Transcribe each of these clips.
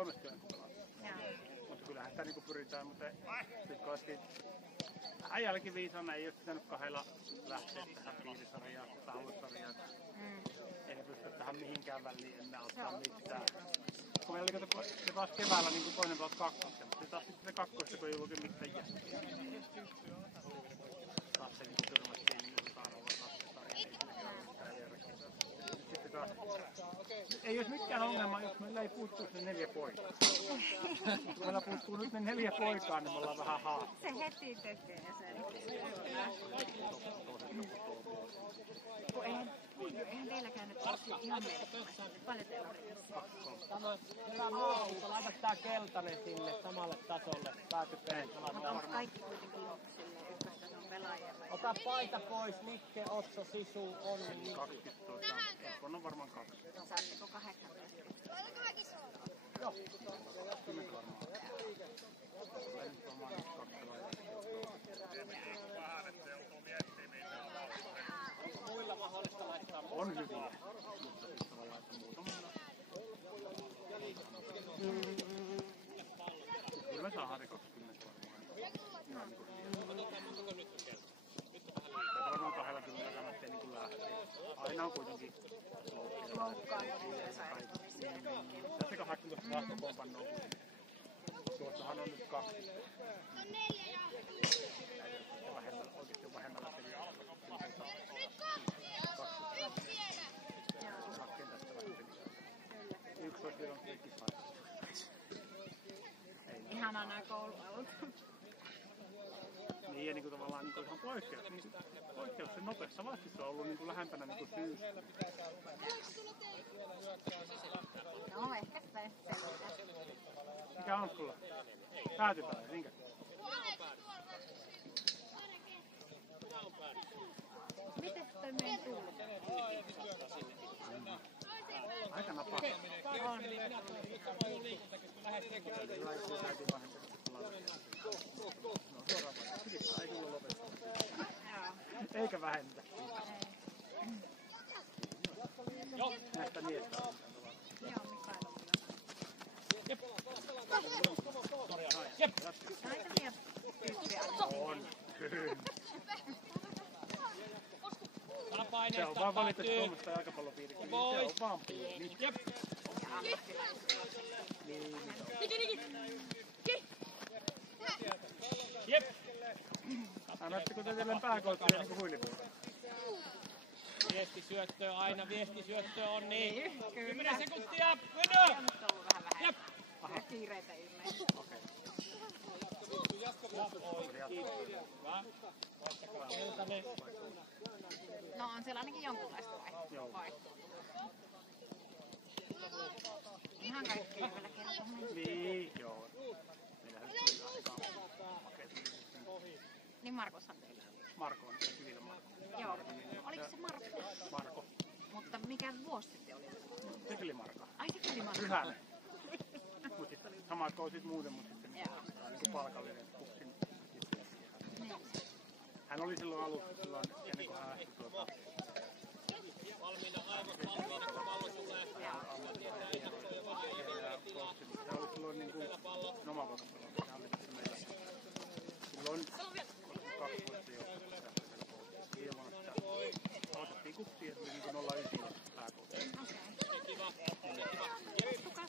avoimesti on pelata. Mutta kyllähän sitä niinku pyritään, mutta sitten äijälläkin viisana ei ole pitänyt kahdella lähteä tähän piirisarjaan, taulussarjaan. Eikä pysty tähän mihinkään väliin enää ottaa mitään. Kun meillä oli taas keväällä niin toinen taas kakkosta, mutta taas sitten se kakkosta, kun ei ollut oikein mitään jättiä. Taas se niin tyrmättiin niin Saaralla taas se sarja, ei siinä mitään järkeä. Sitten taas ei olisi mikään ongelma, jos meillä ei puuttuisi ne 4 poikaa. Kun meillä puuttuu nyt ne 4 poikaa, niin me ollaan vähän haasteella. Se heti tekee sen. Kun eihän teillä käynyt ihan merkittävästi. Paljon teillä oli tässä? Hyvä muuta, laita tää keltainen sinne samalle tasolle. Mutta onko kaikki kuitenkin silleen ykköstason pelaajia? Ota paita pois, Nikke, Otso, Sisu, Onni. 12, on varmaan 2. Saatteko 18? Joo. Kyllä varmaan. Ei nyt varmaan 2 pelaajaa. Muilla mahdollista laittaa. On hyviä, mutta sitten tavallaan, että muutamalla. Kyllä me saadaan 20 varmaan. Varmaan 20 kannattaa niin lähteä. Aina on kuitenkin loukkaantumisia ja sairastumisia. Tässä 18 vastakoonpannoa. Tuossahan on nyt 2. On 4 ja Oikeasti on vähemmällä peliä. Yksi olisi vielä kaikki sairastumisia. Ihanaa nää koulualut. Niin ja niinku tavallaan niinku ihan poikkeuksen nopeassa vastissa on ollut niinku lähempänä niinku syys. No ehkä se Mikä on sulla? Päätypäällä, niinkö? Miten toi meidän tuli? Aika napaa. On. Eikä vähennetä. Näistä miestä. Joo, Mikael on Jep. näitä vielä tyyppiä. On, kyllä. Se on Paineesta vaan valitettu päätyy. Suomesta jalkapallopiiristä. Se on vaan pieni. Jep. Jep. Annatteko te teille pääkoutteja niin kuin huilipuolella? Viestisyöttö aina, viestisyöttö on niin. 10 Kyllä. sekuntia, mennään! On nyt ollut vähän Jep. kiireitä ilmeisesti. Keltainen. No on siellä ainakin jonkunlaista vaihtoa. Ihan kaikki ei vielä kerta. Niin, joo. Meillähän nyt tuli aika makeet. Niin Markoshan teillä oli. Marko on Kivilä Marko. Joo. Oliko se Marko? Marko. Mutta mikä vuosi sitten oli? Tekeli Marko. Ai tekeli Marko. Pyhänen. Mut sitten samat kousit muuten, mutta sitten Joo. niin palkallinen kupsin. Niin. Hän oli silloin alussa silloin ennen kuin hän lähti Valmiina aivot, pallo tulee. Se oli silloin niin kuin omakohtapelo. Hän oli tässä meillä silloin 2 vuotta jo. Ilman, että aloitettiin kupsia, että oli niin kuin 09 pääkoutta. Kiva. 09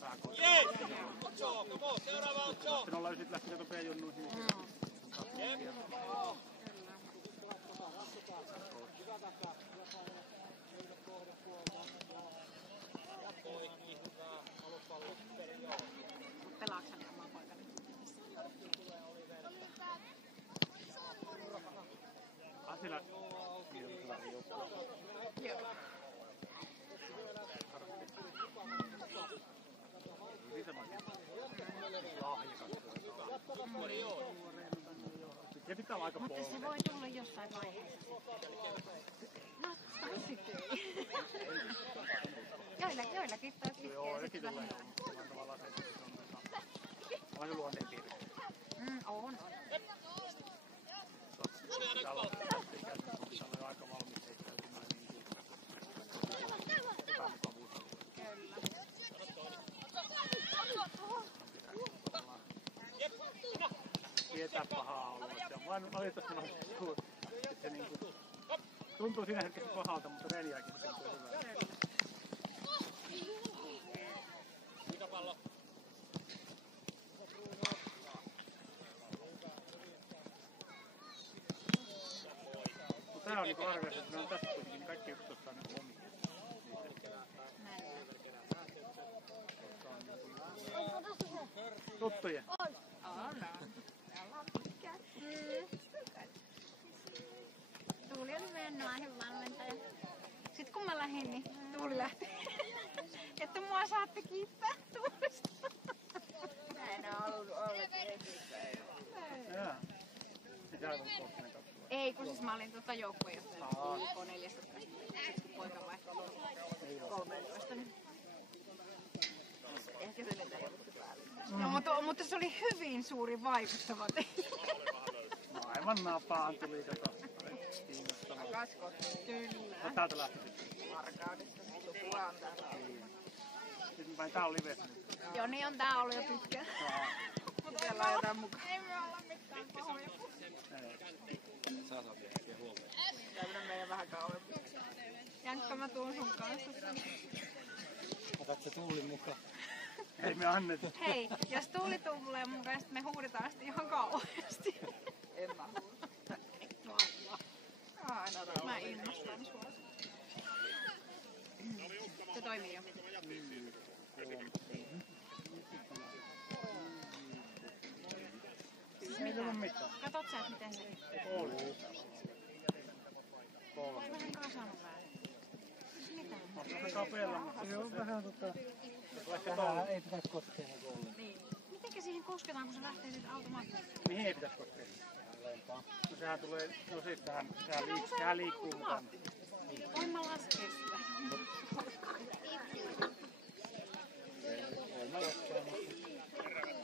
pääkoutta. Seuraava Otso. 09 lähti kato B-junnuihin. Pelaatko sä omaa poikani? Asila. Joo. Se pitää olla aika Mutta polvea. se voi tulla jossain vaiheessa. No, taisikin. Joillakin toi Joo, pitkää sitten tulee. vähän. Tavallaan se, että se on se luonteen piirre. On. Täällä on aika valmis heittäytymään. mitään pahaa ollut. Se on vaan valitettavasti että se niinku tuntuu siinä hetkessä pahalta, mutta sen jälkeen se tuntuu hyvältä. Pallo. Tää on niinku arvioitu, että ne on tässä kuitenkin, niin kaikki jutut ottaa niinku omia. Tuttuja. Tuuli oli meidän naihenvalmentaja. Sitten kun mä lähdin, niin Tuuli lähti. Että mua saatte kiittää Tuulista. Näin on ollut Jaa. Ja sä olet kohtinen katsella. Ei, kun siis mä olin joukkuejohtajana K14. Sitten kun poika vaihtoi 13, niin ehkä se nyt ei ollut se päälle. No, mutta se oli hyvin suuri vaikuttava tekijä. Aivan napaan tuli kato. Kiinnostavaa. Kaskot. Kyllä. Täältä lähti. Varkaudesta. Sukua on täällä. Sitten vai tää on livessä nyt. Joo, niin on tää ollut jo pitkään. Mutta siellä laitetaan mukaan. Ei me olla mitään pahoja. Tämmönen meidän vähän kauemmin. Jankka, mä tuun sun kanssa. Otatko Tuulin mukaan? Ei me anneta. Hei, jos Tuuli tulee mun kanssa, me huudetaan sitten ihan kauheasti. En mä huuda. Aina rauha. Mä innostan sua. Se toimii jo. Ei tullut mitään. Katot sä, miten se Oli. on vähän kasannut väärin. Mitä? On vähän kapealla, mutta se on vähän Tähän ei pitäisi koskea ollenkaan. Niin. Mitenkä siihen kosketaan, kun se lähtee siitä automaattisesti? mihin ei pitäisi koskea? No sehän tulee, no siitähän, sehän liikkuu mukana. Voin mä laskea sitä.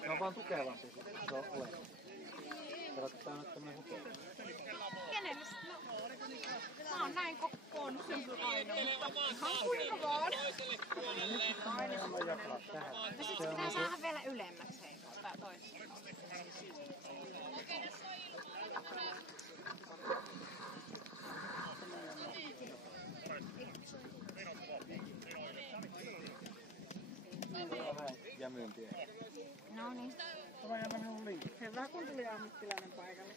Se on vaan tukevampi, kun se on olemassa. Katsotaan, tää on tämmönen hukeva. Kenelle? Mä oon näin kokoon aina, mutta ihan kuinka vaan. No sit se pitää saada vielä ylemmäksi, hei, tää toisessa. Vähän jämyympiä. No niin. Tämä jännä minun liikaa. Hyvä, kun tuli ammattilainen paikalle.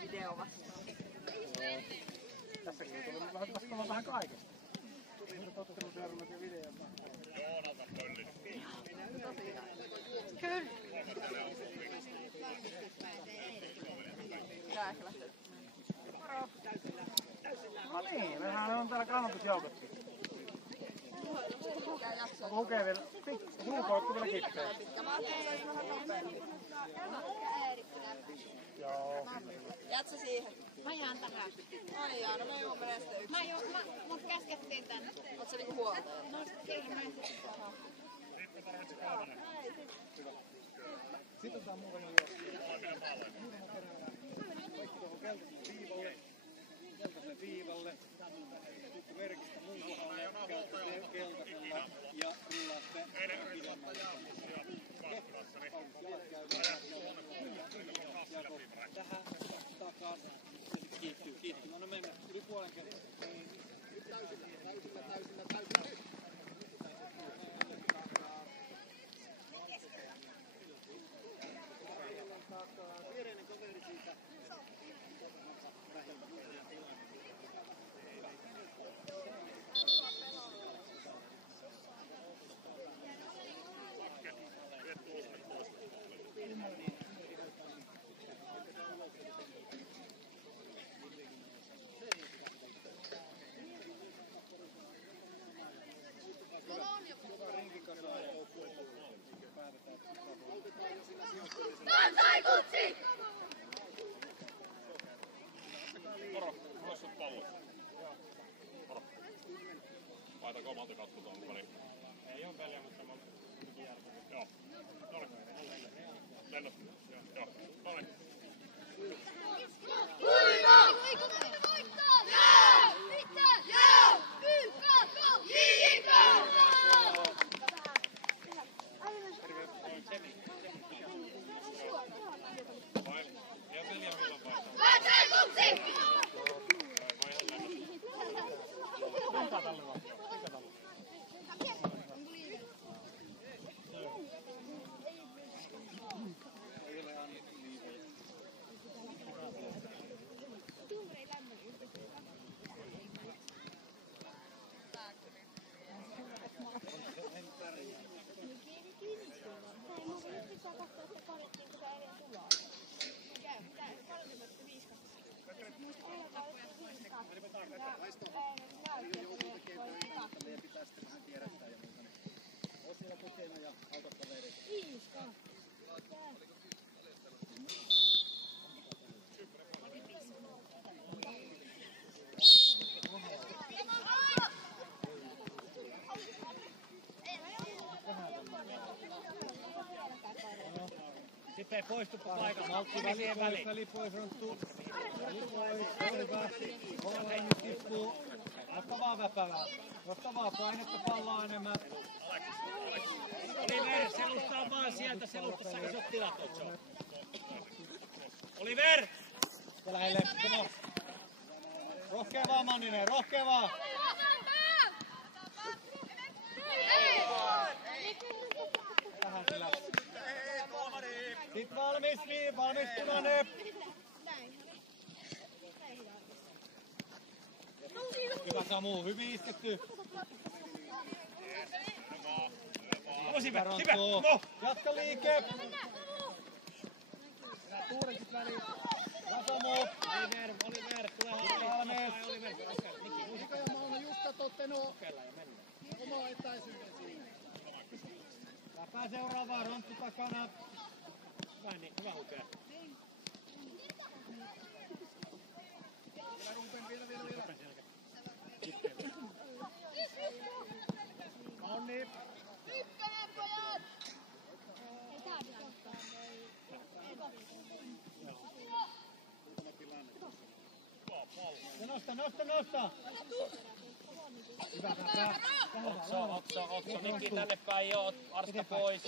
Video vastaan. Tässäkin tuli vastaamaan vähän kaikesta. Tuli totteluseurannat ja videot. Kyllä. No niin, mehän on täällä kannatusjoukotkin. Onko lukee vielä? Huukootko vielä kippeen? Joo. Jäät sä siihen? Mä jään tähän. Ai jaa, no me juomme näistä yksi. Mut käskettiin tänne. Oot sä niinku huoltaja? No kyllä mä sitten. Sitten otetaan muuten jo keltaiselle viivalle. Sitten merkistä muun keltaisella ja rullaatte pidemmälle. Tähän takaan. Se kiihtyy. No mennään yli puolen kertaa. Viereinen kaveri siitä. Laitako omalta katsotaan mukaan? Ei oo väliä, mutta mä oon järkeä. Joo. Noniin. Lennä. Joo. Noniin. tästä, kun hän tiedättää ja muuta. Oot siellä tukena ja auta kavereita. Sitten poistu paikalta. Maltti väli pois, Ronttu. Väli pois, selvä. Olla nyt tippuu. Jatka vaan väpälää. Jotta vaan painetta pallaa enemmän. Oliver, selustaa vaan sieltä. Selustassa isot tilat, Otso. Oliver! Ja lähelle, come on. Rohkea vaan, Manninen, rohkea vaan. Vähän sillä. Sit valmis punainen. Hyvä Samu, hyvin isketty. Hyvä, no. Jatka liike. Tuurensit väliin. Ja Samu. Oliver, tule valmis. Musika ja Mauno, just katsotte omaa etäisyyden siinä. Läpää seuraavaa, Ronttu takana. Hyvä hukea. Vielä. Nonni. Ykkönen, pojat! Nosta. Hyvä tätä. Otso, Nikki tänne päin jo, Arska pois.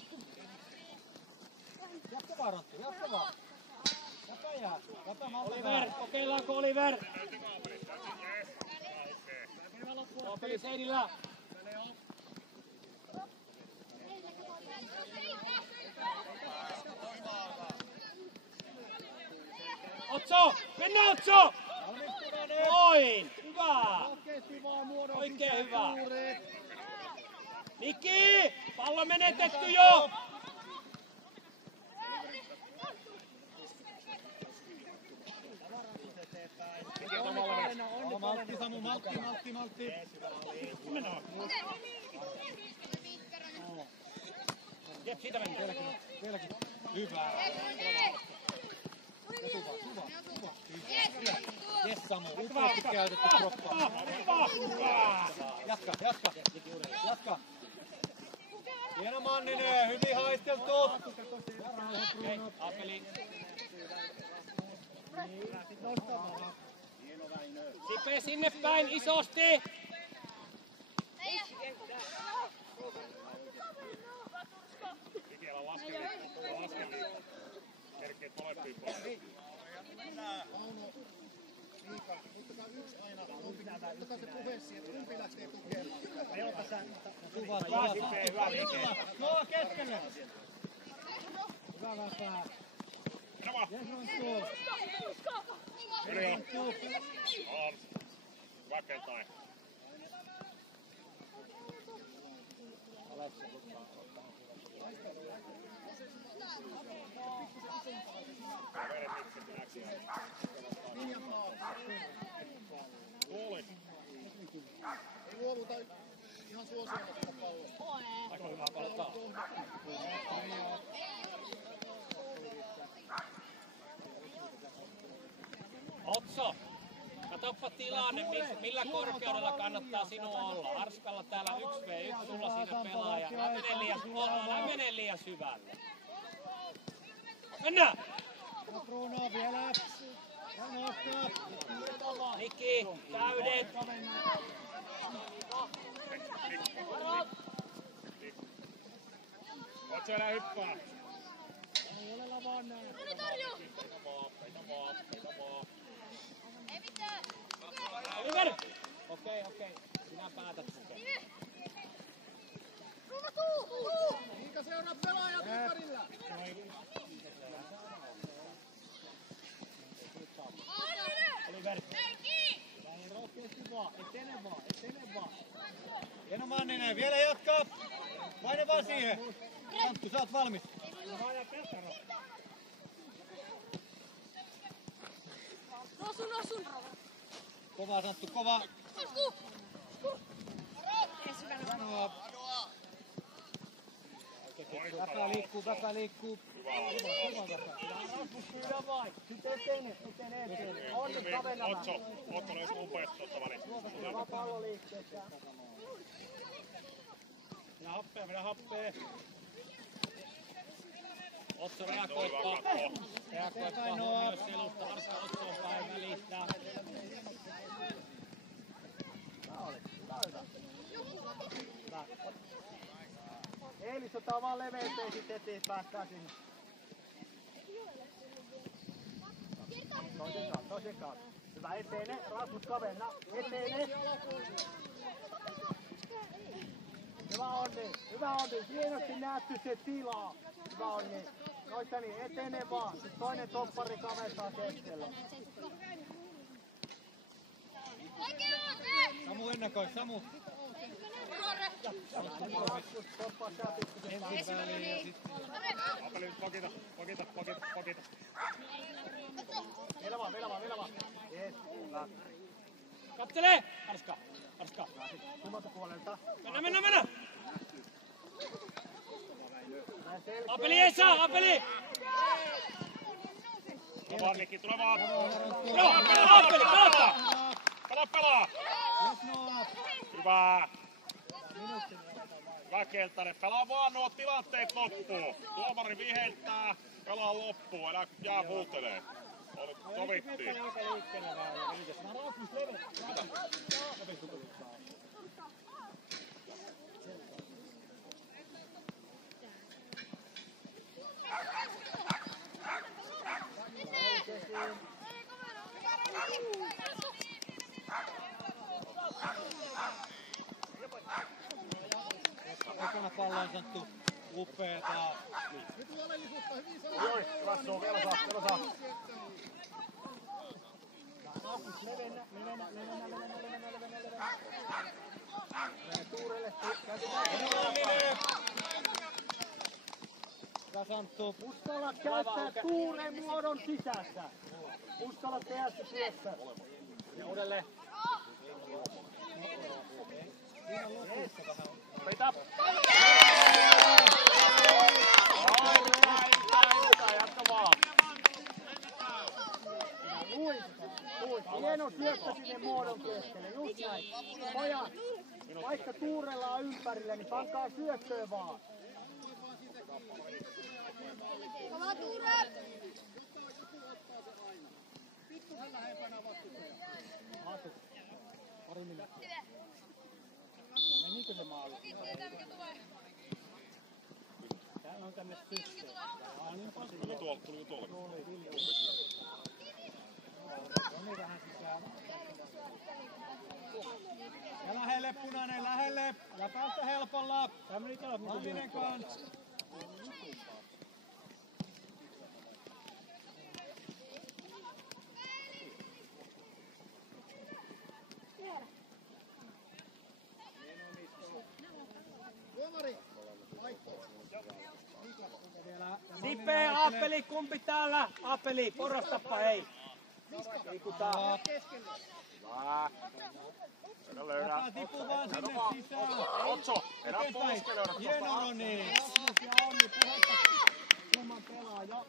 Jatka vaan, Ronttu, jatka vaan. Jatka jää. Oliver, kokeillaanko Oliver? Peli seinillä. Otso! Mennään Otso! Noin! Hyvä! Oikein hyvä! Niki! Pallo menetetty jo! Maltti, Samu, maltti. Jep, siitä meni. Vieläkin. Hyvä. Jes Samu, upeasti käytetty kroppaa. Jatka. Hieno Manninen, hyvin haisteltu. Okei, Apeli. Sipe sinne päin isosti. Siellä laskeli. Kerkeet molempiin puolelle. Mauno, Miika, ottakaa yksi aina. Ottakaa se puhe siihen, kumpi lähtee tukemaan. Hyvä liike. Tuolla keskelle. Hyvä väpää. Jes Ronttu. Rakentain. Kuuli. Ei luovuta ihan suosioimattomasta pallosta. Aika hyvää palataan. Otso, katoppa tilanne, millä korkeudella kannattaa sinua olla. Arskalla täällä 1v1, sulla siinä pelaaja. Älä mene liian syvälle. Mennään! Bruno vielä. Ja nostaa. Niki, täydet. Otso enää hyppää. Ei ole lavannut. Ei mitään! Oliver! Okei. Sinä päätät sen. Miika seuraa pelaajat ympärillä. Oliver! Rohkeasti vaan, etene vaan. Hieno Manninen, vielä jatkaa. Paina vaan siihen. Anttu, sä oot valmis. Nosun! Kovaa Santtu, kovaa. Väpä liikkuu. Kyllä vain. Sitten eteen. Onni kavennamaan. Otso olisi upeasti tuossa välissä. Hyvä pallo liikkeessä. Mennä happea. Otso reagoittaa. Reagoittaa huomioon selusta. Arska Otsoon päin välittää. Eelis ottaa vaan leveyteen sit eteen, päästään sinne. Toisen kautta. Hyvä, eteene. Rasmus kavenna. Eteene. Hyvä onni. Hienosti nähty se tilaa. Hyvä onni. Noista niin, etene vaan. Sitten toinen toppari kaventaa keskelle. Samu ennakoi, Samu. Rasmus toppaa sää pikkusen väliin ja sitten... Apeli, pakita. Vielä vaan. Yes, hyvä. Kattele! Arska. Kummalta puolelta. Mennä! Apeli ei saa, Apeli! Tule vaan. Apeli, Pelaa! Hyvä! Keltainen, pelaa vaan nuo tilanteet loppuun. Tuomari viheittää, pelaa loppuun, älä jää huutelee. Sovittiin. Ekana pallo on sanottu upeeta. Joo, Rasso, vielä saa. Levennä. Tuurelle. Hyvä Santtu. Uskalla käyttää tuuren muodon sisässä. Uskalla tehdä se syöppö. Ja uudelleen. Peitä! Jatka vaan. Hieno syöppö sinne muodon keskelle. Just näin. Pojat, vaikka tuurella on ympärillä, niin pankaa syöppöä vaan. Kova Tuure! Pari minuuttia. Menikö se maali? Täällä on tänne systeemi. Tuliko tuolla? Oni vähän sisään. Ja lähelle punainen, lähelle. Älä päästä helpolla. Manninen kans. Sipe, Apeli, kumpi täällä? Apeli, porrastappa hei. Liikutaan. Löydä. Tipu vaan sinne sisään. Otso, enää polskele. Hieno Roni. Rasmus ja Onni puhetta. Kumman pelaaja.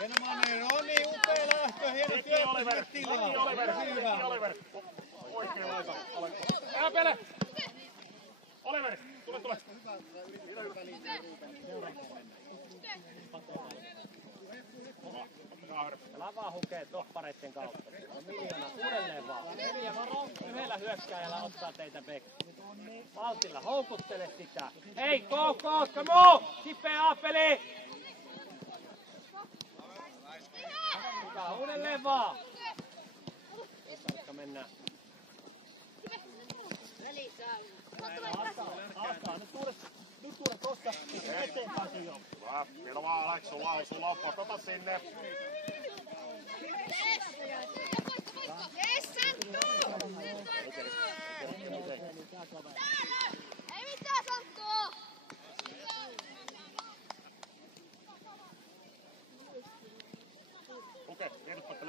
Hienomainen Roni, upea lähtö. Hieno syöttö tilaa. Oliver. Oikein laita. Apele. Oliver, tule. Älä vaan hukee toppareitten kautta. Miljoona uudelleen vaan. Yhdellä hyökkääjällä ottaa teitä Beck. Valtilla houkuttele sitä. Hei, go, come on! Sipe, Apeli! Hyvä, uudelleen vaan. Mennään. Alkaa. Nyt tuoda tossa. Eteenpäin se jo. Hyvä. Vielä vaan Alex, sulla on patata sinne. Yes, Santtu! Ei mitään, Santtu!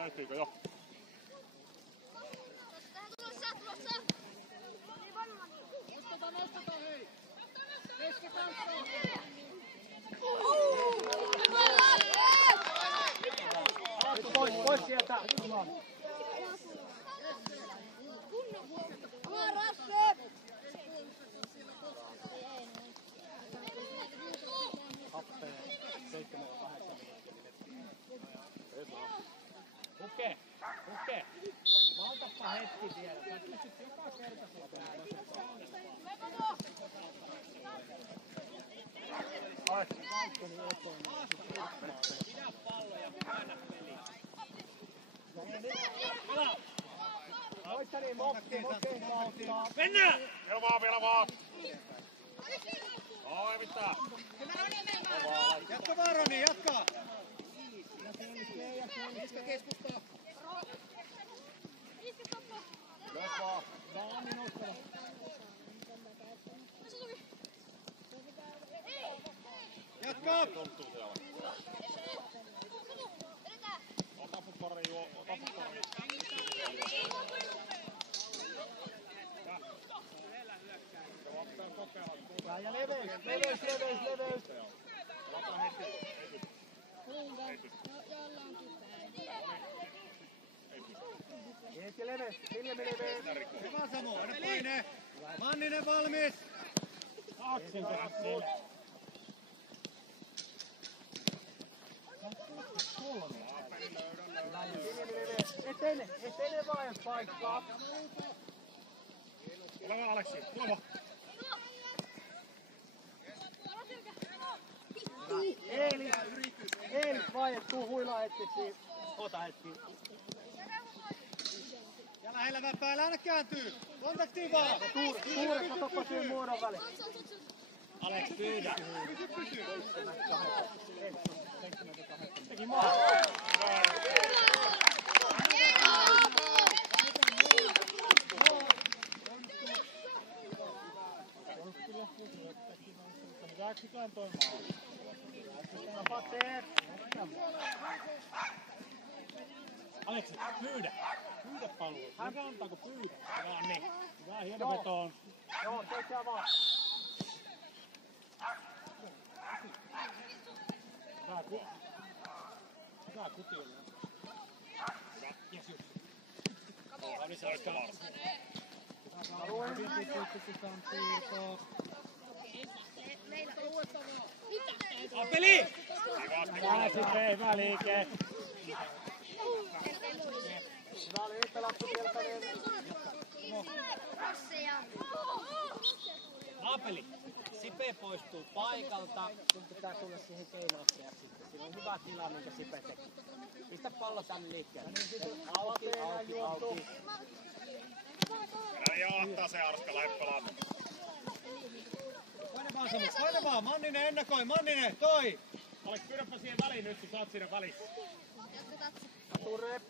Löytyykö jo? Pois sieltä! Puke! Maltappa hetki vielä. Sä pystyt joka kerta sieltä. Pidä pallo ja paina peliä. Noistani mokkeen kautta. Mennään! Vielä vaan! No ei mitään. Jatka vaan Roni, jatka! Keskustaa. Jatka! Ota pukkari juo, ota pukkari. Ja leveys. Ota heti. Ees ja leveys. Viljelmi leveys. Hyvä Samu, anna paine! Manninen valmis! Aksin perässä. Etene vaan paikkaa. Tule vaan Aleksi, tule vaan. Eelis vaiettuu huilaa hetkeksi. Ota hetki. Ja lähellä päällä aina kääntyy! Kontaktiin vaan! Tuure, katoppa siihen muodon väliin. Aleks, pyydä! Pysy! Teki maa. Hyväksytään toi maa. Tapateet. Aleksi, pyydä! Pyydä palua. Hän antaako pyydä? Hyvä, niin. Hyvä, hieno vetoon. Joo, teikää vaan. Hyvä kuti oli. Yes, just. Apeli! Pääsitte, hyvä liike. Hyvä liike, lappu Pieltänen. Apeli! Sipe poistuu paikalta. Sun pitää tulla siihen keinaukseen sitten. Siinä on hyvä tila, minkä Sipe teki. Pistä pallo tänne liikkeelle. Auki. Älä jahtaa se Arska, lähde pelaamaan. Paine vaan Samu, paine vaan! Manninen ennakoi, Manninen, toi! Aleks, pyydäpä siihen väliin nyt, kun sä oot siinä välissä. Ture.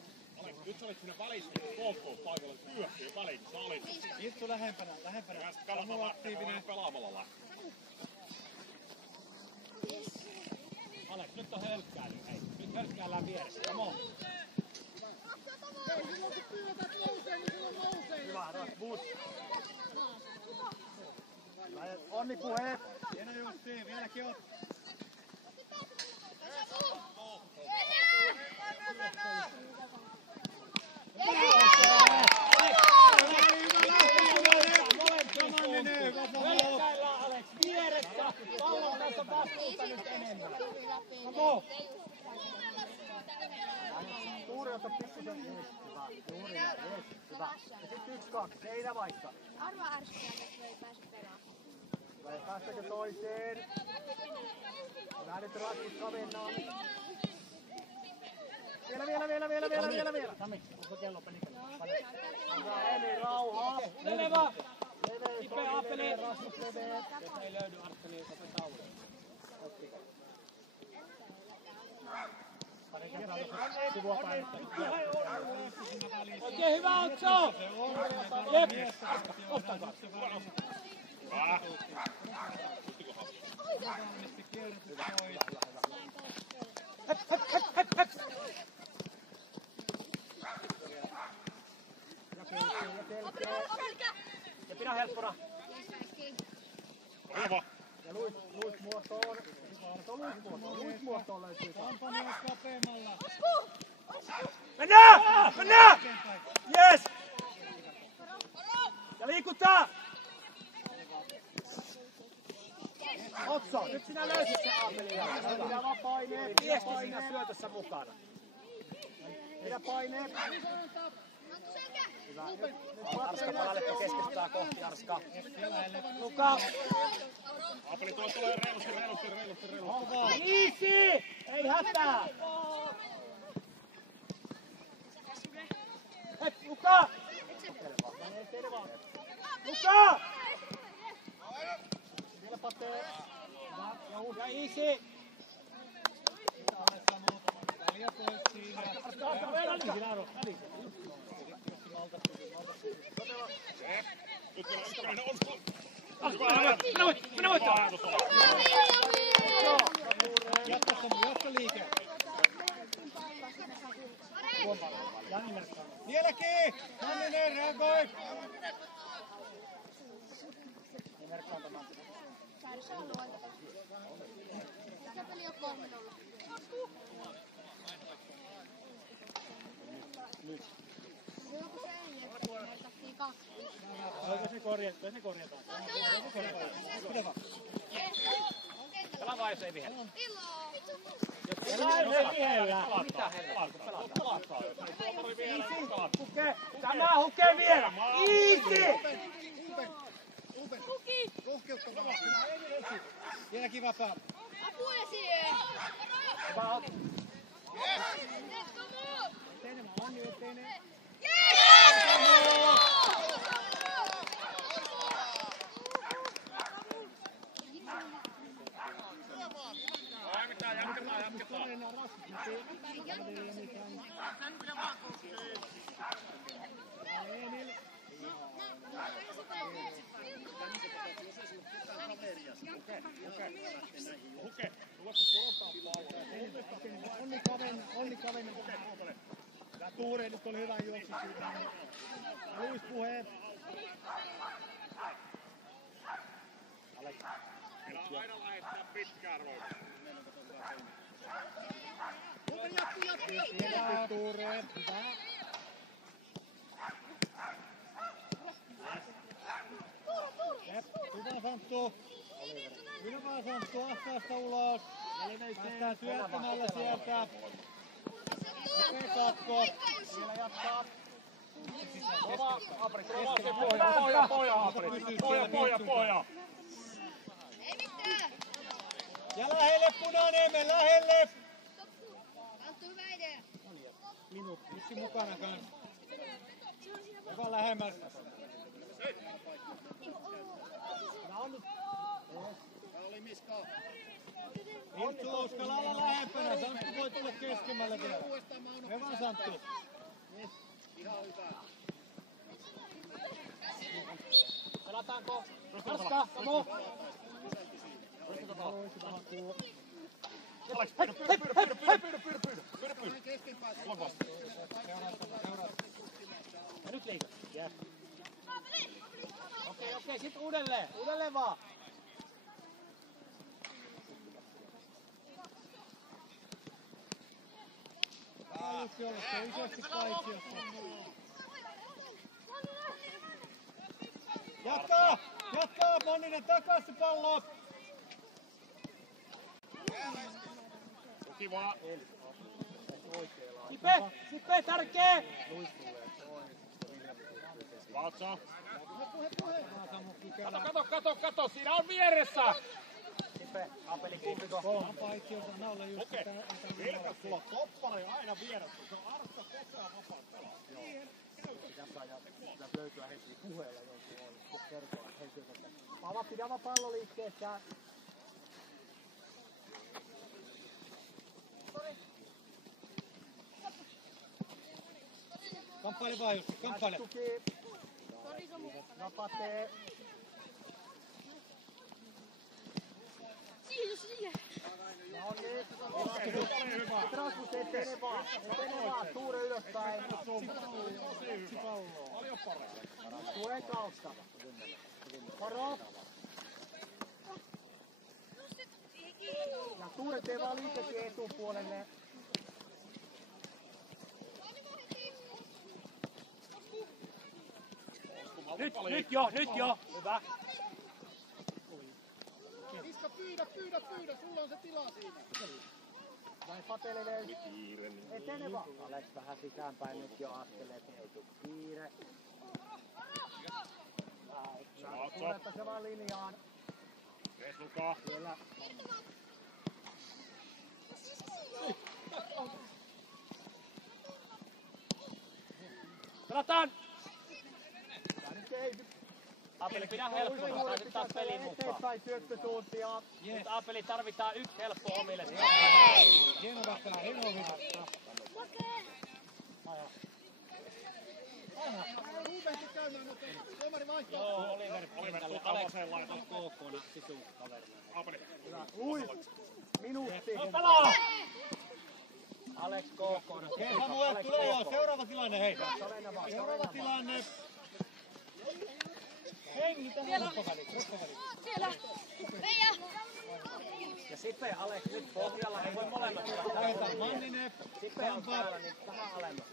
Aleks, nyt sä olit siinä välissä, KK-paikalla, pyydä siihen väliin, kun sä olit. Istu lähempänä. Ja sitten kannattaa aktiivinen pelaamalla lähteä. Aleks, nyt on hölkkäily, hei. Nyt hölkkäällään vieressä, come on. Hyvä, Rasmus. Onni puheet. Hieno Jussi, vieläkin on. Hölkkäillään Aleks vieressä. Pallon tässä vastuuta nyt enemmän. Kamo. Tuuri ota pikkusen. Jees, hyvä. Juuri näin, jees, hyvä. Ja sitten 1-2, seinä vaikka. Arva Arskea, että ei pääse perään. Vai päästäkö toiseen? Hyvä nyt Rasmus kavennaa. Vielä. Sami, onko kello penikellä? Hyvä Emi, rauhaa. Levä! Leveys, Ipe, Apeli. Rasmus leveys. Jos ei löydy Arska, niin otetaan uuden. Pari kertaa sivua painottaa. Oikein hyvä Otso! Jep! Ottakaa. Hyvä. Luismuotoon löytyy. Kampanja kapeammalla. Mennään! Mennään! Yes! Ja liikutaan! Otso, nyt sinä löysit sen Aapelin jalkaa. Pidä vaan paineen. Viesti siinä syötössä mukana. Pidä paineen. Hyvä. Nyt Arska paletta keskestää kohti Arska. Luka. Aapeli tulee reilusti. Easy! Ei hätää! Hei, Luka! Luka! Vielä patee. Ja easy! Väliä pois siinä. Minä voittaa! Jatkoliike. Vieläkin! Manninen reagoi! Tämä peli on 3-0. Joku se ei, että tarvittiin 2. Se korjataan. Pelaa vai jos ei vihe? Pelaa ei vihellä. Mitä pelataan? Tämä hukee vielä. Easy! Vieläkin vapaa. Apua siihen! Hyvä otti. Onni kavenna. Tuure nyt oli hyvä juoksu siitä. Luis puheen. Meillä on aina lähettää pitkään roikkaa. Siellä Tuure. Hyvä. Hyvä Santtu. Hyvä Santtu ahtaasta ulos. Päästään syöttämällä sieltä. Okei, katko. Vielä jatkaa. Kova, Apri, Poja. Ei mitään! Ja lähelle Punaniemen, lähelle. Anttu, hyvä idea! Minuutti. Yksi mukana kanssa. Joka lähemmäs. Iltsu, uskalla olla lähempänä. Santtu voi tulla keskemmälle vielä. Hyvä Santtu. Pelataanko? Arska, Samu. Ja nyt liikaa. Yes. Okei, sit uudelleen vaan. Yksi olla, se on isosti kaikiossa. Jatkaa! Manninen takas se pallo! Kiva. Sipe, tärkee! Vatsa. Kato, siinä on vieressä! Sipe, Apeli kumpiko. Okei. Vilkas, sulla on toppari aina vieressä. Se on Arska koko ajan vapaa pelaa. Pitäisi löytyä heti puheella jonkun kertoa henkilöstä. Pidä vaan palloliikkeessä. Kamppaile vaan Jussi, kamppaile. Napatee. Siihen! No niin. Rasmus etene vaan. Tuure ylöspäin. Paljon parempi. Tuen kautta. Varo. Ja Tuure tee vaan liikkeeksi etupuolelle. Nyt jo. Hyvä. Iska, pyydä, sulla on se tila siinä. Näin patelee. Etene vaan. Alex vähän sisäänpäin nyt jo askeleet, niin ei tuu kiire. Kuuletta se vaan linjaan. Vesuka. Siellä. Pelataan! Ei. Apeli, pidä helppona, saisit taas pelin mukaan. Eteenpäin syöttösuuntia. Nyt Apeli tarvitaan yksi helppo omille. Hieno vakkana, hieno hyvä. Rubensi käymään nopeasti. Tuomari vaihtaa. Joo, Oliver tuota vasen laita. KK:na sisukaverina. Apeli. Ui, minuutti. Pelaa! Alex KK:na. Okei, Samuel, tule jo. Seuraava tilanne, hei. Seuraava tilanne. Hengitä. Siellä. Meija. Ja Sipe, Alex, nyt pohjalla, ei voi molemmat Laita Manninen. Sipe on päällä, niin vähän alemmas.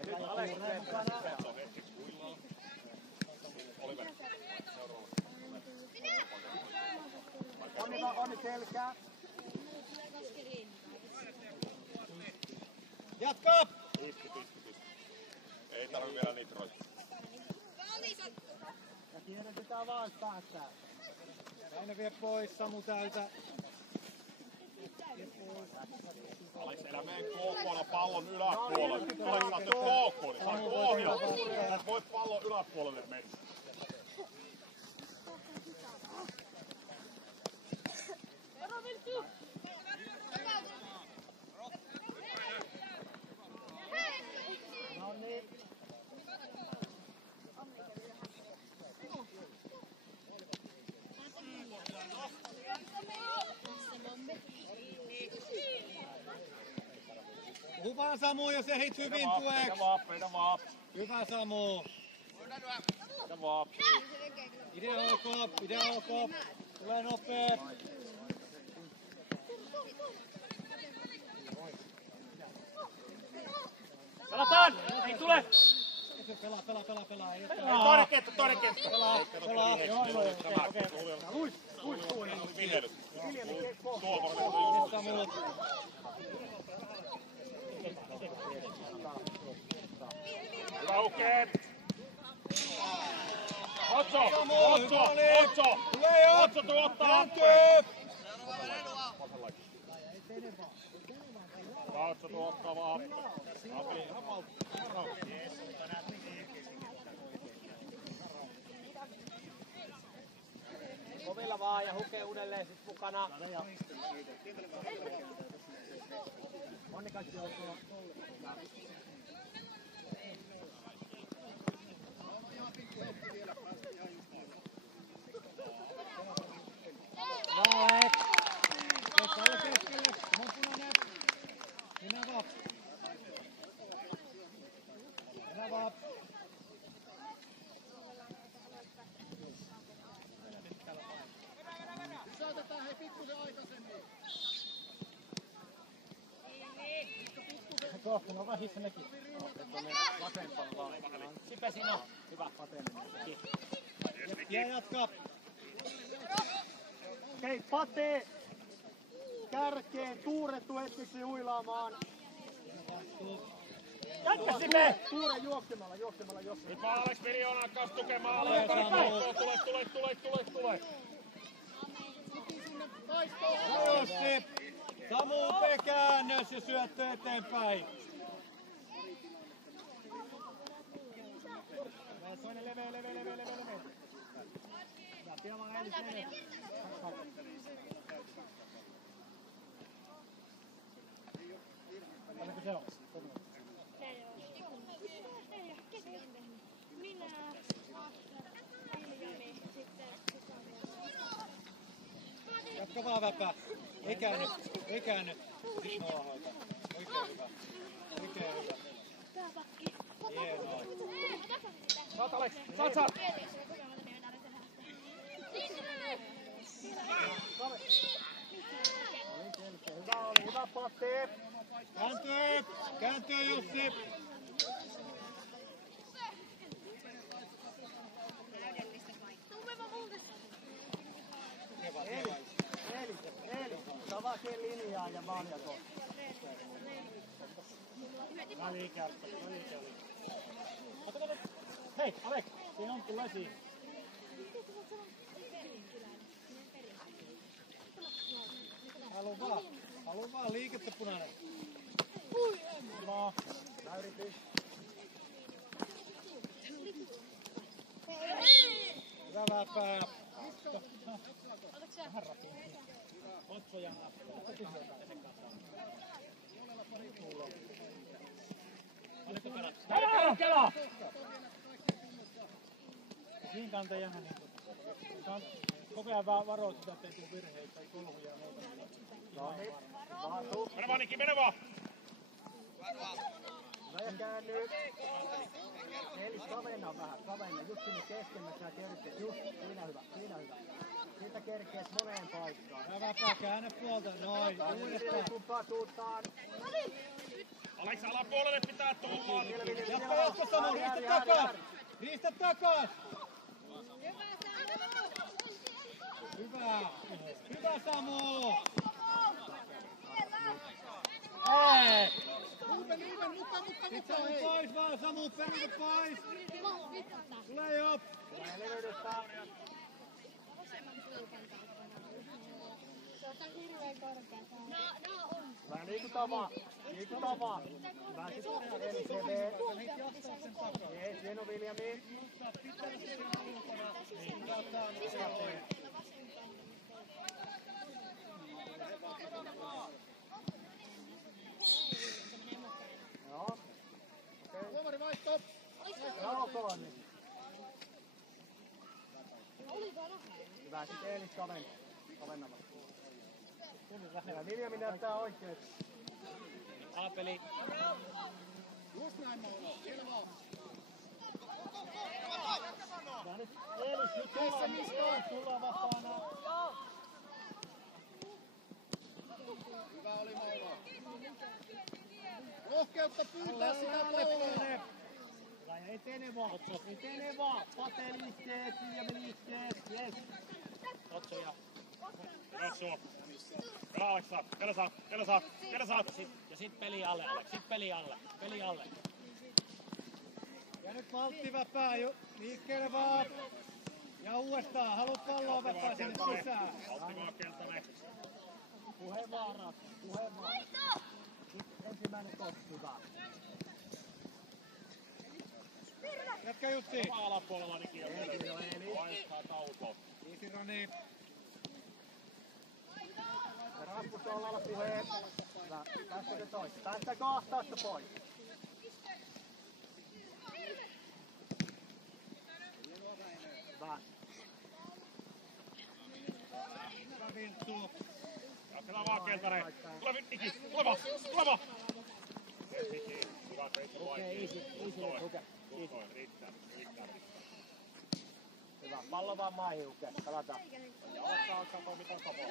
Ja nyt Alex Sipe. Onni selkää. Jatka! Ei tarvi vielä nitroja. Ja kierrätetään vaan päästään. Aina vie pois, Samu täältä. Alex, elä mene KK:lla pallon yläpuolelle. Alex, sä oot nyt KK, niin sä oot pohjalla. Sä et voi pallon yläpuolelle mennä. No niin. Hyvä Samu, jos ehdit hyvin tueksi. Peitä vaan. Hyvä Samu. Peitä vaan. Idea ok. Tulee nopee. Pelataan! Ei tule! Pelaa. Ei Toinen kenttä. pelaa. Joo. Luis. Vihelyt. Samu. Hyvä Uke. Otso tuo ottaa appeen. Otso tuo ottaa vaan appeen. Kovilla vaan ja Huke uudelleen sit mukana. Onni kaikki joutuu. Näet. Kalle keskelle. Mun punainen. Minä vaan. Saatetaan he pikkusen aikaisemmin. Kohta, no vähissä nekin. Tuonne vasempaan vaan. Sipe siinä on. Hyvä. Ja jatka. Okei, Pate. Kärkeen. Tuurettu etsiksi huilaamaan. Jatka Sipe! Tuure juoksemalla. Nyt vaan Alex Miljoonaa kanssa tukemaan Alex. Tule. No Jussi. Samu upea käännös ja syöttö eteenpäin. Toinen leveä. Ja pian vaan äänit menee. Paljonko se on? Minä, Viljami, sitten Jatka vaan väpää. Ei käänny. Hienoa hoita. Oikein hyvä. Hienoa. Saat Alex, saat. Kääntyy Jussi! Eli, tavakeen linjaa ja maaliako. Välikäyttö. Hei, Alek, siinä on tulee siinä. Haluun vaan liikettä punainen. No, yritys. Hyvä väpää. Vähän rapiin. Otsoja. Oliko Kela! Siinä kantaa jännä koko ajan varoit sitä, ettei tule virheitä tai kolhuja ja muuta. No niin, vaatu. Mene vaan Niki, mene vaan! Ja käänny. Eli kavenna vähän, kavenna. Just sinne keskemmäksi ja kerkeet. Just, siinä hyvä. Siitä kerkeet moneen paikkaan. Hyvä väpää, käännä puolta. Noin, uudestaan. Kumpaa suuntaan. Aleksa, alapuolelle pitää tulla! Jatka Samu, riistä takas! Hyvä Samu! Hei! Sitten Samu pois vaan, Samu, perille pois! Tule jo! Tulee leveydestä. Se on hirveän korkea. No on. Vähän liikutaan vaan. Hyvä sitten. Eli TV. Jees, hieno Viljami. Joo. Okei. Tuomari vaihto! Joo, kova nyt. Hyvä sitten Eelis kavennamaan. Hyvä Viljami näyttää oikein. Alapeli. Just näin Mauno, siellä vaan. Ja nyt Eelis, nyt tullaan vapaana. Hyvä oli Mauno. Rohkeutta pyytää sitä palloa. Ja etene vaan. Pate liikkeet, Viljami liikkeet. Jes. Otsoja. Katso! Hyvä Aleksa, vielä saat! Ja sit peli alle, Alex. Peli alle. Ja nyt maltti väpää, liikkeelle vaan. Ja uudestaan, haluat palloa väpää sinne sisään. Altti vaan Keltanen. Puheenvaara. Nyt ensimmäinen koski vaan. Jatka Jussi. Sama alapuolella Niki on vielä. Vaihtaa tauko. Easy Roni. Rasmus on alla puheen. Hyvä. Päästäkö toista? Päästäkö ahtaasta pois? Hyvä. Hyvä Vinttu. Jatkela vaan Keltanen. Tule Niki, tule vaan! Niki, hyvä Peittu Okei, vaikea. easy. Riittää. Hyvä. Pallo vaan maihin, Uke. Pelataan. Ja ottaa kapo, miten kapo.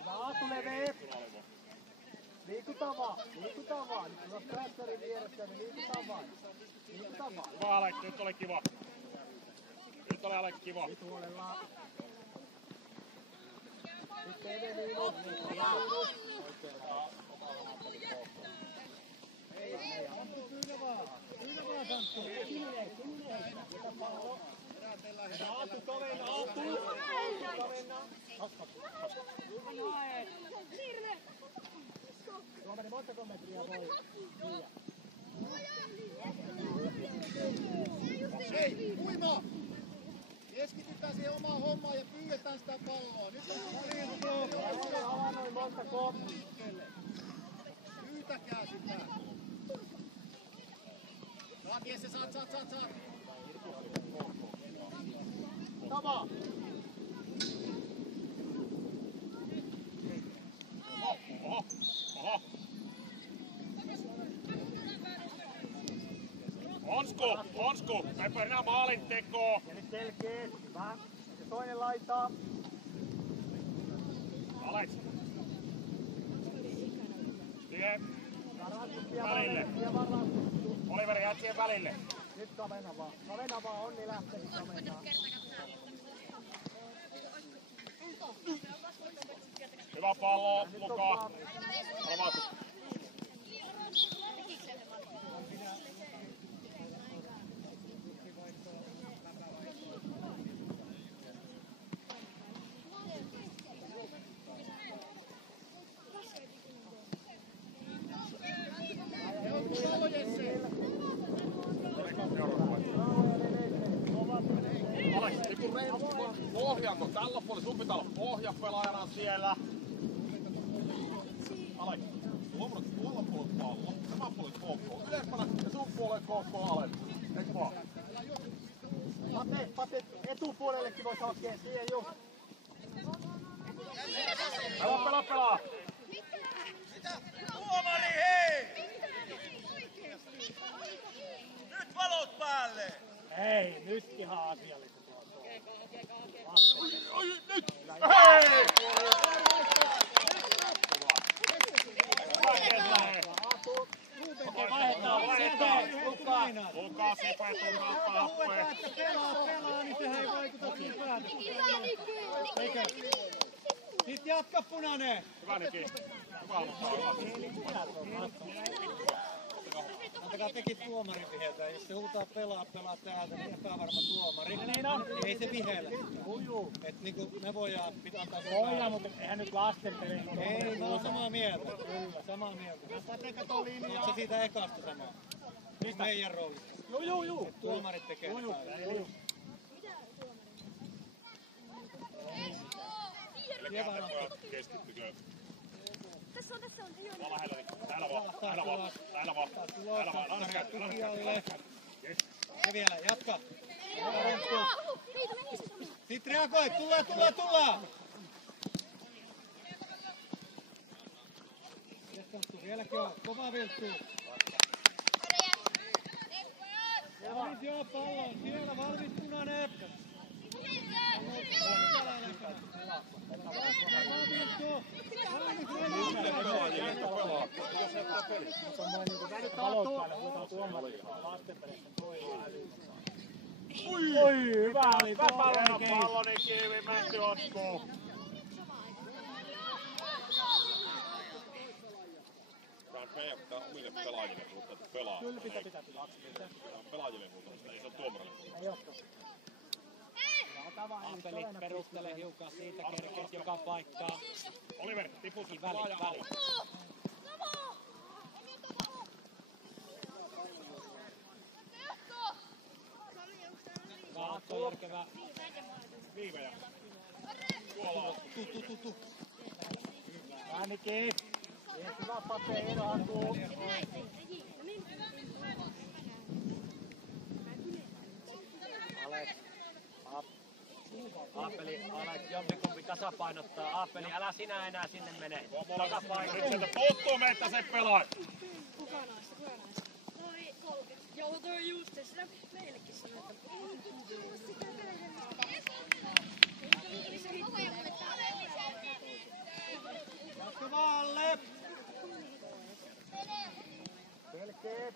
Hyvä Aatu levee. Liikutaan vaan. Nyt on traktorin vieressä, niin liikutaan vaan. Hyvä Alek, nyt ole kiva. Nyt huolella. Sitten Eveliinus. Pyydä vaan Santtu. Aatu kavenna. Tuomari, montako metriä voi viiä? Hei, uima! Keskitytään siihen omaan hommaan ja pyydetään sitä palloa. Nyt on Havainnoi montako. pyytäkää sitä. Rakie se saat. Tava. Oho. Honsku, me mennään maalin tekoon. Ja nyt selkeet. Hyvä. toinen laita. Alex. Siihen välille. Oliveri, jäät siihen välille. Nyt kavena vaan. Kavena vaan, Onni lähtee kavenaan. Hyvä pallo, Luka. Arvaatu. Alex, tipu reilusti vaan pohjanto. Tällä puolella sun pitää olla pohjapelaajana siellä. Alex, tuolla puolella pallo, tämä puolella KK ylempänä ja sun puolella KK alempana. Eikö vaan? Pate, etupuolellekin voisi hakea siihen just. Pelaa! Tuomari, hei! Nyt valot päälle! Hei, nyt ihan asiallisesti. Nyt! Hei! Okei, vaihdetaan. Luka Sipe tunnauttaa happea. Pelaa, niin sehän ei vaikuta sun päätökseen. Eikö? Sit jatka punainen! Hyvä Niki. Hyvä aloittaa. Antakaa tekin tuomarin viheltä. Jos se huutaa pelaa täältä, niin epävarma tuomari. Ei se vihellä. Et niinku me voidaan antaa sen. Voidaan, mutta eihän nyt lasten peli. Ei, mä oon samaa mieltä. Kyllä, samaa mieltä. Mutta se siitä ekasta samaa. Nyt meidän roolista. Juu. Tuomarit tekee jotain. Keskittykö? Tässä on. Täällä vaan. Ja vielä, jatka. Sitten reagoi, tullaan! Vieläkin on, kova vilttuu. Valmis joo, pallo. Siellä valmis punainen. Oi, hyvä oli. Hyvä Palloni kivi, menty otkuu. Tää on meidän omille pelaajille, mutta pelaa. Kyllä pitää. Pelaajille, mutta ei se ole tuomarille. Ei olekaan. Apelit perustelee hiukan siitä, kerkeet joka paikkaa. Oliver, tipu sen Väli. Saatko järkevää? Viivejä. Tuolla on. Tu. Ainakin. Hyvä Pate, erohan tuo. Aapeli, Alex, jompikumpi tasapainottaa. Aapeli, älä sinä enää sinne mene. Takapaino. Nyt sieltä puuttuu meitä se pelaaja. Joo, toi just sitä meillekin sanoo. Jatka Valle! Selkeet!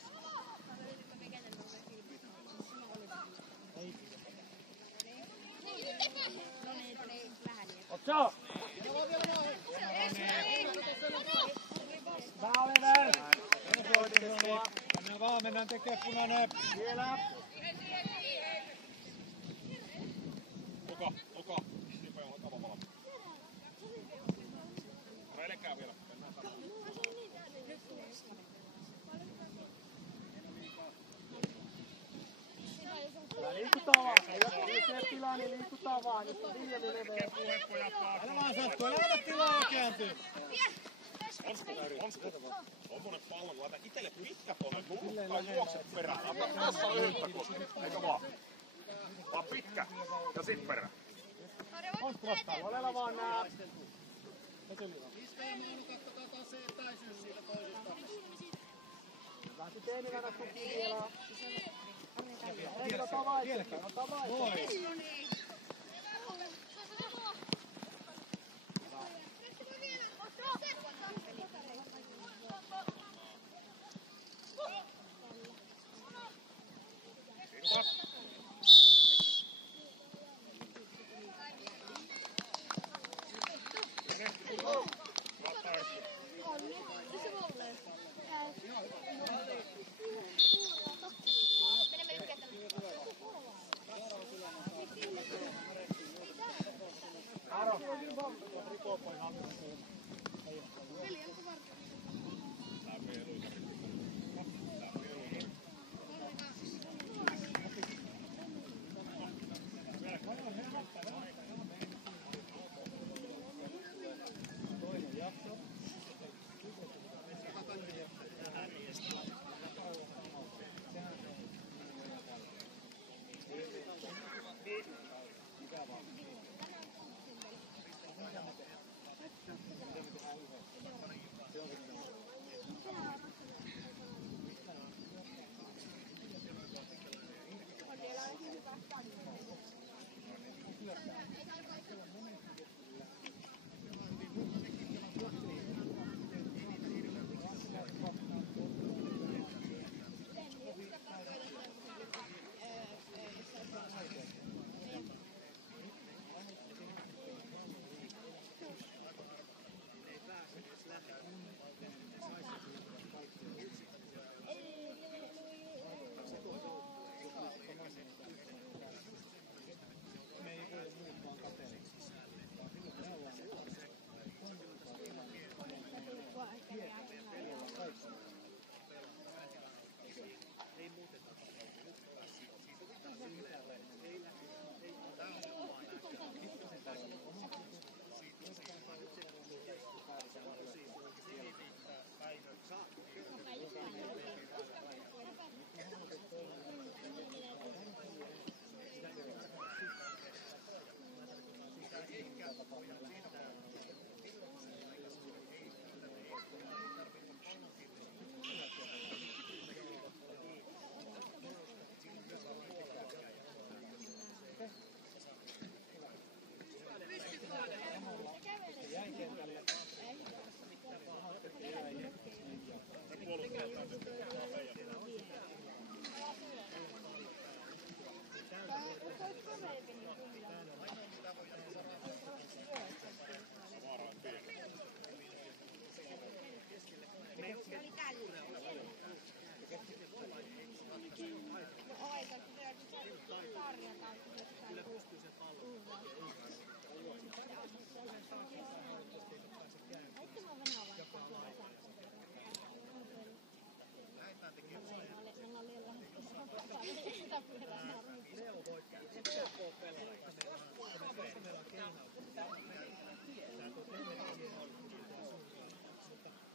Otso! Oliver! Mennään vaan, mennään tekemään punainen. Vielä! Luka. Sipe on kava valmis. Reilekää vielä. Liikutaan vaan. Jos ei tilaa, niin liikutaan vaan. Jos on viljely leveä. Älä vaan sattu, älä ota tilaa ja kääntyy. Onsko? Tommonen pallo, kun laita itelle pitkä tuonne nurkkaan juokset perään. Ota tuossa lyhyttä koskea, eikä vaan. Vaan pitkä ja sit perään. Onko vastaan? Olella vaan nää. Lähti Teenilänä tuki vielä. Ei, ota vai. Noin.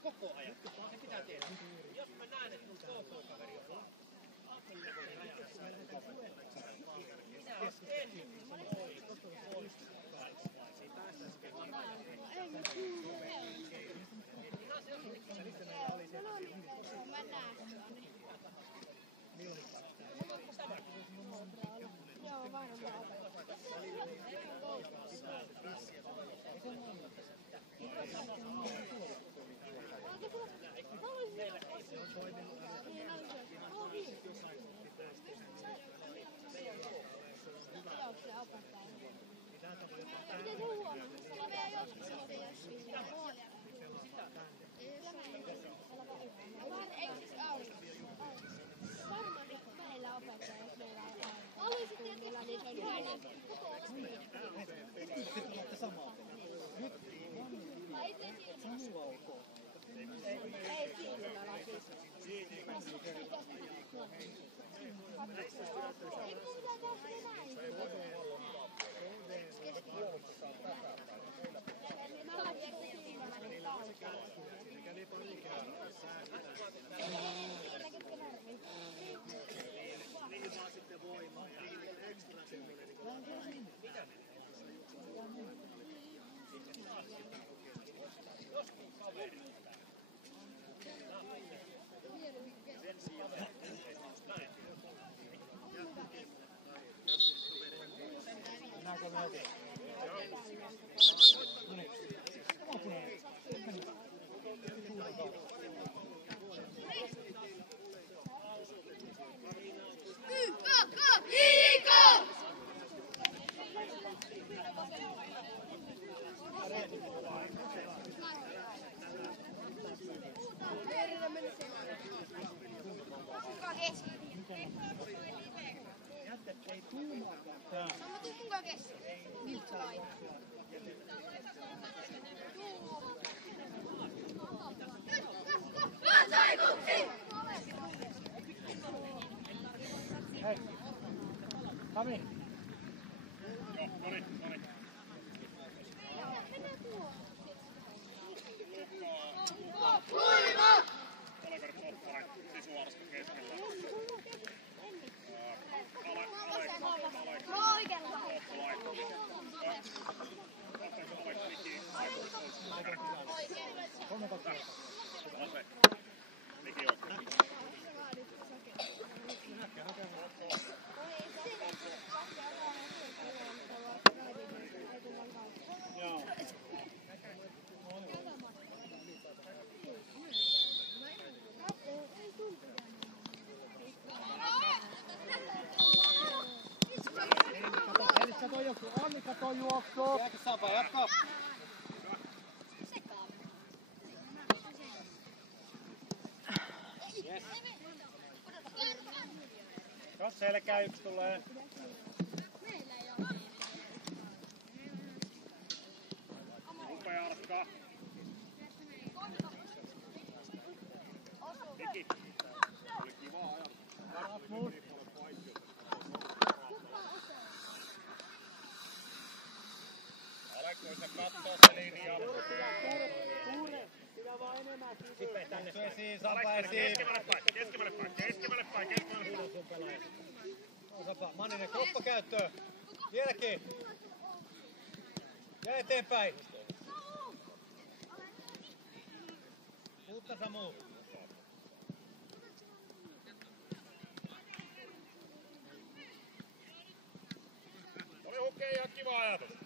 Koko ajan. Se pitää tehdä. Jos mä näen, että mun KK-kaveri on minä oon tehnyt, Joo, varmaan. Miten se huomannut? Mä menen joskus sitten joskus. Eikö siis aurinko? Varmaan meillä opettaja, jos meillä on aurinko. Haluaisit tietää, että se on ihan Sitten olette samaa. Nyt se on mulla ok. ei silmillä lakissa. Eikö mun pitää tehdä näin? No niin. Mä tuun mukaan keskelle. Miltä laittaa? Hei. Sami. Joo, noniin. Olekari Poppanen Sisuarska keskellä. Annika toi juoksu. Jääkö Sapa, jatkaa. Yes. Jos selkää yksi tulee. Upea Arska. Teki. Oli kivaa ajatus. Alekoi se kattoo se linja. Sipe tänne. Esiin, Sapa esiin. Keskimmälle päin. Sapa, Manninen, kroppa käyttöön. Vieläkin. Ja eteenpäin. Uutta Samu. Oli hukea ihan kiva ajatus.